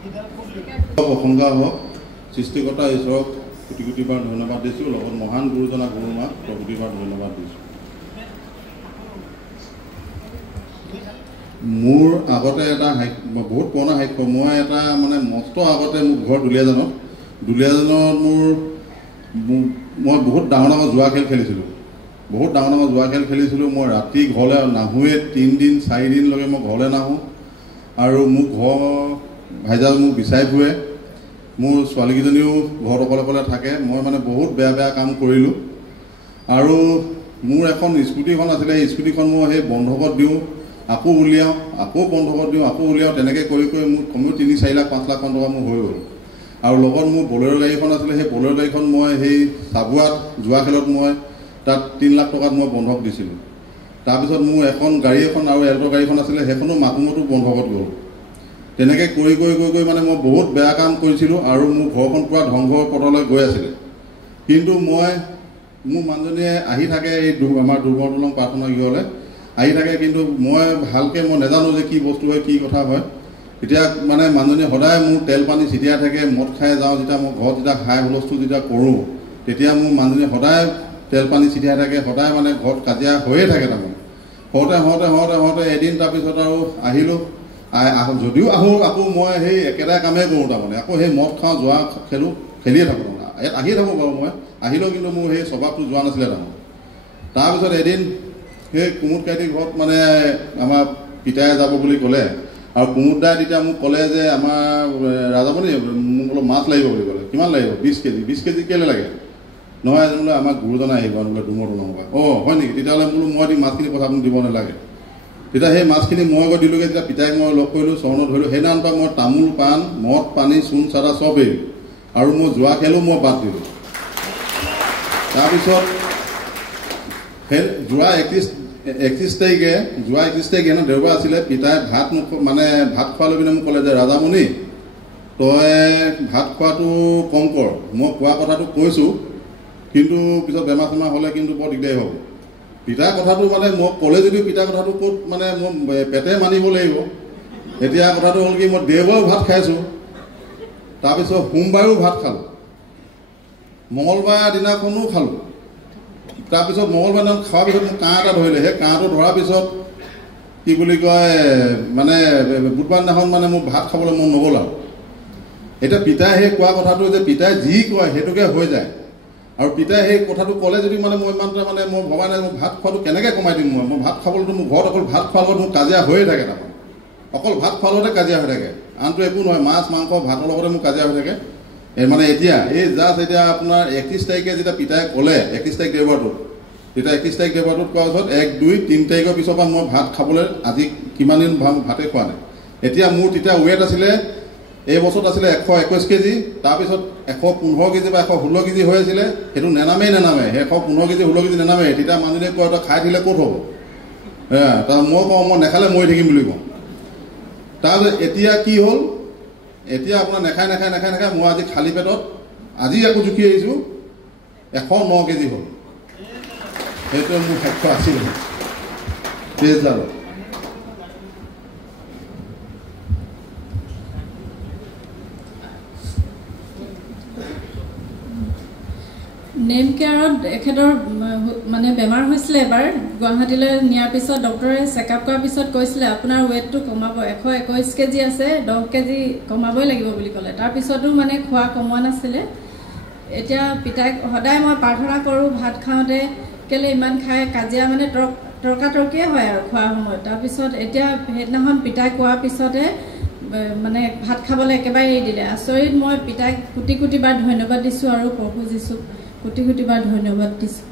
প্ৰশংসা হওক, সৃষ্টিকৰ্তা ঈশ্বৰক কোটি কোটিবাৰ ধন্যবাদ দিছোঁ, লগত মহান গুৰুজনা গুৰুমাক কোটিবাৰ ধন্যবাদ দিছোঁ। মোৰ আগতে এটা বহুত পুৰণা সাক্ষ্য, মই এটা মানে মস্ত আগতে মোৰ ঘৰ দুলীয়াজানত মই বহুত ডাঙৰ জুৱা খেল খেলিছিলোঁ। মই ৰাতি ঘৰলৈ নাহোঁৱে, 3 দিন 4 দিনলৈকে মই ঘৰলৈ নাহোঁ। আৰু মোৰ ঘৰ ভাইজাল মোক বিচাৰি ফুৰে, মোৰ ছোৱালীকেইজনীও ঘৰত অকলে থাকে। মই মানে বহুত বেয়া কাম কৰিলোঁ। আৰু মোৰ এখন স্কুটিখন আছিলে, সেই স্কুটিখন মই সেই বন্ধকত দিওঁ, আকৌ উলিয়াওঁ, আকৌ বন্ধকত দিওঁ, আকৌ উলিয়াওঁ, তেনেকৈ কৰি মোৰ কমেও 3-4 লাখ 5 লাখ মান টকা মোৰ হৈ গ'ল। আৰু লগত মোৰ বলেৰ' গাড়ীখন আছিলে, সেই বলেৰ' গাড়ীখন মই সেই চাবুৱাত জুৱা খেলত মই তাত 3 লাখ টকাত মই বন্ধক দিছিলোঁ। তাৰপিছত মোৰ গাড়ী এখন আৰু এল্ট' গাড়ীখন আছিলে, সেইখনো মাকুমতো বন্ধকত গ'ল। তেনেকৈ কৰি মানে মই বহুত বেয়া কাম কৰিছিলোঁ আৰু মোৰ ঘৰখন পূৰা ধ্বংসৰ পথলৈ গৈ আছিলে। কিন্তু মোৰ মানুহজনীয়ে আহি থাকে এই আমাৰ দুৰ্গদলং প্ৰাৰ্থনা গৃহলৈ আহি থাকে, কিন্তু মই ভালকৈ নাজানো যে কি বস্তু হয়, কি কথা হয়। এতিয়া মানে মানুহজনীয়ে সদায় মোৰ তেল পানী ছিটিয়াই থাকে, মদ খাই যাওঁ যেতিয়া মই ঘৰত যেতিয়া হাই হুলস্থুল যেতিয়া কৰোঁ, তেতিয়া মোৰ মানুহজনীয়ে সদায় তেল পানী ছিটিয়াই থাকে, সদায় মানে ঘৰত কাজিয়া হৈয়ে থাকে। তাৰমানে হওঁতে এদিন তাৰপিছত আৰু আহিলোঁ, যদিও আহোঁ আকৌ মই সেই একেটাই কামেই কৰোঁ। তাৰমানে আকৌ সেই মদ খাওঁ, জুৱা খেলিয়ে থাকোঁ। ইয়াত আহিয়ে থাকোঁ বাৰু, মই আহিলেও কিন্তু মোৰ সেই স্বভাৱটো যোৱা নাছিলে। তাৰপিছত এদিন সেই কুমুদ কাইটি ঘৰত মানে আমাৰ পিতাই যাব বুলি ক'লে, আৰু কুমুদ দাই তেতিয়া মোক ক'লে যে আমাৰ ৰাজামণি মোক অলপ মাছ লাগিব বুলি ক'লে। কিমান লাগিব? 20 কেজি। 20 কেজি কেলৈ লাগে? নহয় বোলে আমাৰ গুৰুজনা আহিব বোলে ডুমৰদলঙৰ পৰা। হয় নেকি? তেতিয়াহ'লে বোলো মই মাছখিনি কথা আপুনি দিব নালাগে। তেতিয়া সেই মাছখিনি মই গৈ দিলোঁগৈ। তেতিয়া পিতাইক মই লগ কৰিলোঁ, চৰণত ধৰিলোঁ। সেইদিনাখন পৰা মই তামোল পাণ মদ পানী চূণ চাদা চব এৰিলোঁ, আৰু মই জুৱা খেলো মই বাদ দিলোঁ। তাৰপিছত সেই জুৱা 31 তাৰিখে হেনো দেওবাৰ আছিলে, পিতাই ভাত খোৱালৈ পিনে মোক ক'লে যে ৰাজামণি তই ভাত খোৱাটো কম কৰ। মই কোৱা কথাটো কৈছোঁ, কিন্তু পিছত বেমাৰ চেমাৰ হ'লে কিন্তু বৰ দিগদাৰী হ'ব। পিতাৰ কথাটো মানে মই ক'লে যদিও পিতাৰ কথাটো ক'ত মানে মই পেটে মানিব লাগিব। এতিয়া কথাটো হ'ল কি, মই দেওবাৰেও ভাত খাইছোঁ, তাৰপিছত সোমবাৰেও ভাত খালোঁ, মঙলবাৰ দিনাখনো খালোঁ। তাৰপিছত মঙলবাৰ দিনাখন খোৱাৰ পিছত মোক কাঁহ এটা ধৰিলে। সেই কাঁহটো ধৰাৰ পিছত কি বুলি কয় মানে বুধবাৰ দিনাখন মানে মোৰ ভাত খাবলৈ মন নগ'ল। আৰু এতিয়া পিতাই সেই কোৱা কথাটো যে পিতাই যি কয় সেইটোকে হৈ যায়। আৰু পিতাই সেই কথাটো ক'লে যদি মানে মই ইমানটা মানে মই ভবা নাই, মই ভাত খোৱাটো কেনেকৈ কমাই দিম। মই ভাত খাবলৈতো মোৰ ঘৰত অকল ভাত খোৱাৰ লগত মোৰ কাজিয়া হৈয়ে থাকে। তাৰমানে অকল ভাত খোৱাৰ লগতে কাজিয়া হৈ থাকে, আনটো একো নহয়। মাছ মাংস ভাতৰ লগতে মোৰ কাজিয়া হৈ থাকে। এতিয়া আপোনাৰ 31 তাৰিখে যেতিয়া পিতাই ক'লে, 31 তাৰিখ দেওবাৰটোত, তেতিয়া 31 তাৰিখ দেওবাৰটোত কোৱাৰ পিছত 1, 2, 3 তাৰিখৰ পিছৰ পৰা মই ভাত খাবলৈ আজি কিমান দিন ভাতে খোৱা নাই। এতিয়া মোৰ তেতিয়া ৱেট আছিলে, এই বছৰত আছিলে 121 কেজি, তাৰপিছত 115 কেজি বা 116 কেজি হৈ আছিলে। সেইটো নেনামে 115 কেজি 16 কেজি নেনামে। তেতিয়া মানুহজনীয়ে কয় তই খাই দিলে ক'ত হ'ব। মই কওঁ মই নেখালে মৰি থাকিম বুলি কওঁ। তাৰপিছত এতিয়া কি হ'ল, এতিয়া আপোনাৰ নেখাই মই আজি খালী পেটত আজি আকৌ জুখি আহিছোঁ 109 কেজি হ'ল। সেইটোৱে মোৰ সাক্ষ্য আছিলে। নেম কেয়াৰত এখেতৰ মানে বেমাৰ হৈছিলে এবাৰ। গুৱাহাটীলৈ নিয়াৰ পিছত ডক্টৰে চেকআপ কৰাৰ পিছত কৈছিলে আপোনাৰ ৱেটটো কমাব, 121 কেজি আছে, 10 কেজি কমাবই লাগিব বুলি ক'লে। তাৰপিছতো মানে খোৱা কমোৱা নাছিলে। এতিয়া পিতাইক সদায় মই প্ৰাৰ্থনা কৰোঁ ভাত খাওঁতে, কেলে ইমান খাই কাজিয়া মানে তৰ্কাতৰ্কিয়ে হয় আৰু খোৱাৰ সময়ত। তাৰপিছত এতিয়া সেইদিনাখন পিতাই কোৱাৰ পিছতে মানে ভাত খাবলৈ একেবাৰে এৰি দিলে। আচৰিত, মই পিতাইক কোটি কোটি বাৰ ধন্যবাদ দিছোঁ আৰু প্ৰভু যীশুক কোটি কোটি বাৰ ধন্যবাদ দিছোঁ।